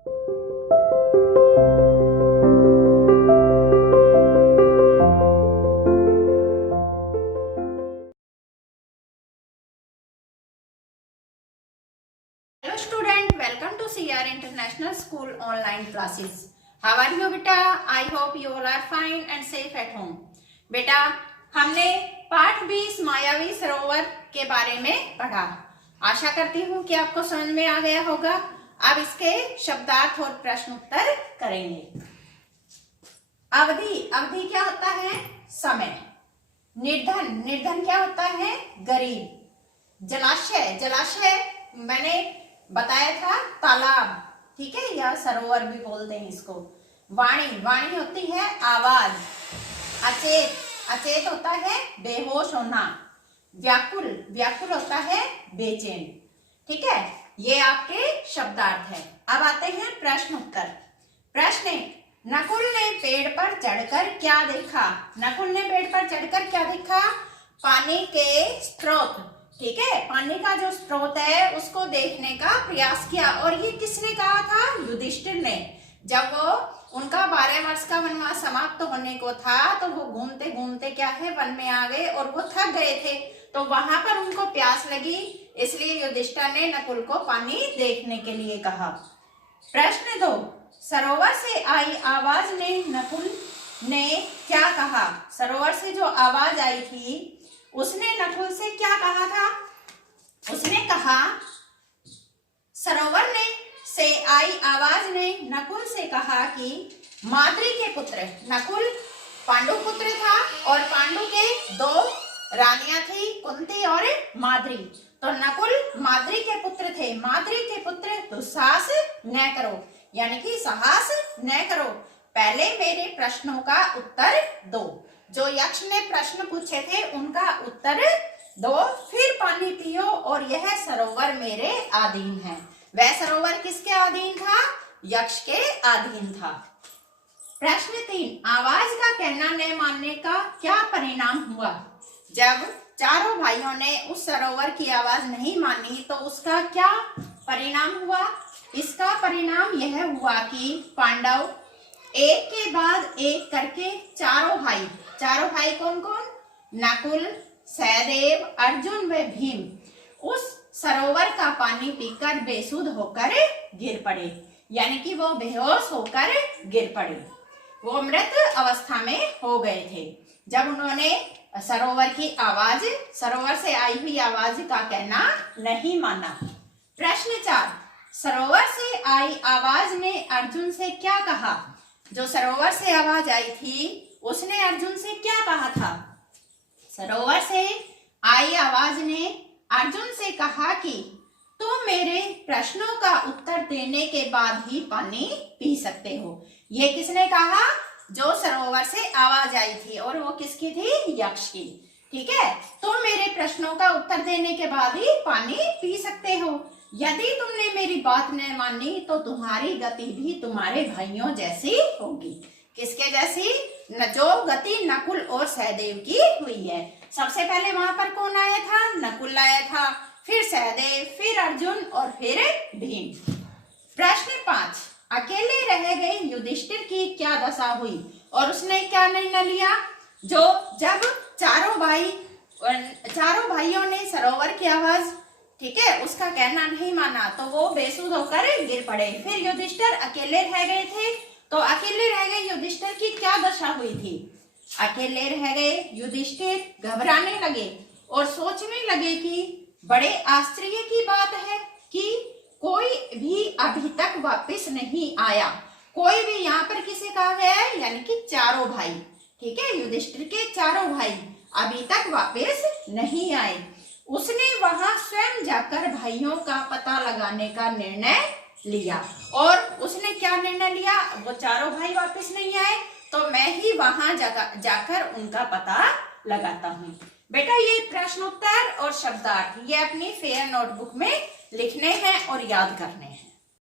Hello student, welcome to CR International School online classes. How are you beta? I hope you all are fine and safe at home. बेटा हमने पाठ 20 मायावी सरोवर के बारे में पढ़ा। आशा करती हूँ कि आपको समझ में आ गया होगा। अब इसके शब्दार्थ और प्रश्न उत्तर करेंगे। अवधि क्या होता है? समय। निर्धन क्या होता है? गरीब। जलाशय मैंने बताया था तालाब, ठीक है, या सरोवर भी बोलते हैं इसको। वाणी होती है आवाज। अचेत होता है बेहोश होना। व्याकुल होता है बेचैन। ठीक है, ये आपके शब्दार्थ है। अब आते हैं प्रश्न उत्तर। प्रश्न: नकुल ने पेड़ पर चढ़कर क्या देखा? नकुल ने पेड़ पर चढ़कर क्या देखा? पानी के स्रोत, ठीक है, पानी का जो स्रोत है उसको देखने का प्रयास किया। और ये किसने कहा था? युधिष्ठिर ने। जब वो उनका 12 वर्ष का वनवास समाप्त होने को था तो वो घूमते घूमते क्या है, वन में आ गए और वो थक गए थे, तो वहां पर उनको प्यास लगी, इसलिए युधिष्ठिर ने नकुल को पानी देखने के लिए कहा। प्रश्न 2: सरोवर से आई आवाज ने नकुल ने क्या कहा? सरोवर से जो आवाज आई थी उसने नकुल से क्या कहा था? उसने कहा, सरोवर से आई आवाज ने नकुल से कहा कि माद्री के पुत्र, नकुल पांडु पुत्र था और पांडु के 2 रानियां थी, कुंती और माद्री। तो नकुल माद्री के पुत्र थे। माद्री के पुत्र दुस्साहस न करो, यानी कि साहस न करो, पहले मेरे प्रश्नों का उत्तर दो। जो यक्ष ने प्रश्न पूछे थे उनका उत्तर दो, फिर पानी पियो और यह सरोवर मेरे अधीन है। वह सरोवर किसके अधीन था? यक्ष के अधीन था। प्रश्न 3: आवाज का कहना न मानने का क्या परिणाम हुआ? जब चारों भाइयों ने उस सरोवर की आवाज नहीं मानी तो उसका क्या परिणाम हुआ? इसका परिणाम यह हुआ कि पांडव एक के बाद एक करके चारों भाई कौन कौन? नकुल, सहदेव, अर्जुन व भीम उस सरोवर का पानी पीकर बेसुध होकर गिर पड़े, यानी कि वो बेहोश होकर गिर पड़े, वो मृत अवस्था में हो गए थे जब उन्होंने सरोवर से आई हुई आवाज का कहना नहीं माना। प्रश्न 4: सरोवर से आई आवाज ने अर्जुन से क्या कहा? जो सरोवर से आवाज आई थी उसने अर्जुन से क्या कहा था? सरोवर से आई आवाज ने अर्जुन से कहा कि तुम मेरे प्रश्नों का उत्तर देने के बाद ही पानी पी सकते हो। ये किसने कहा? जो सरोवर से आवाज आई थी, और वो किसकी थी? यक्ष की। ठीक है, तुम मेरे प्रश्नों का उत्तर देने के बाद ही पानी पी सकते हो। यदि तुमने मेरी बात न मानी तो तुम्हारी गति भी तुम्हारे भाइयों जैसी होगी। किसके जैसी? जो गति नकुल और सहदेव की हुई है। सबसे पहले वहां पर कौन आया था? नकुल आया था, फिर सहदेव, फिर अर्जुन और फिर भीम। प्रश्न 5: अकेले रह गए युधिष्ठिर की क्या दशा हुई और उसने क्या निर्णय लिया? जब चारों भाइयों ने सरोवर की आवाज, ठीक है, उसका कहना नहीं माना तो वो बेसुध होकर गिर पड़े। फिर युधिष्ठिर अकेले रह गए थे, तो अकेले रह गए युधिष्ठिर की क्या दशा हुई थी? अकेले रह गए युधिष्ठिर घबराने लगे और सोचने लगे कि बड़े आश्चर्य की बात है कि कोई भी अभी तक वापस नहीं आया। कोई भी यहाँ पर किसे कहा गया है? यानी कि चारों भाई, ठीक है, युधिष्ठिर के चारों भाई अभी तक वापस नहीं आए। उसने वहां स्वयं जाकर भाइयों का पता लगाने का निर्णय लिया। और उसने क्या निर्णय लिया? वो चारों भाई वापस नहीं आए तो मैं ही वहां जाकर उनका पता लगाता हूँ। बेटा ये प्रश्नोत्तर और शब्दार्थ ये अपनी फेयर नोटबुक में लिखने हैं और याद करने हैं।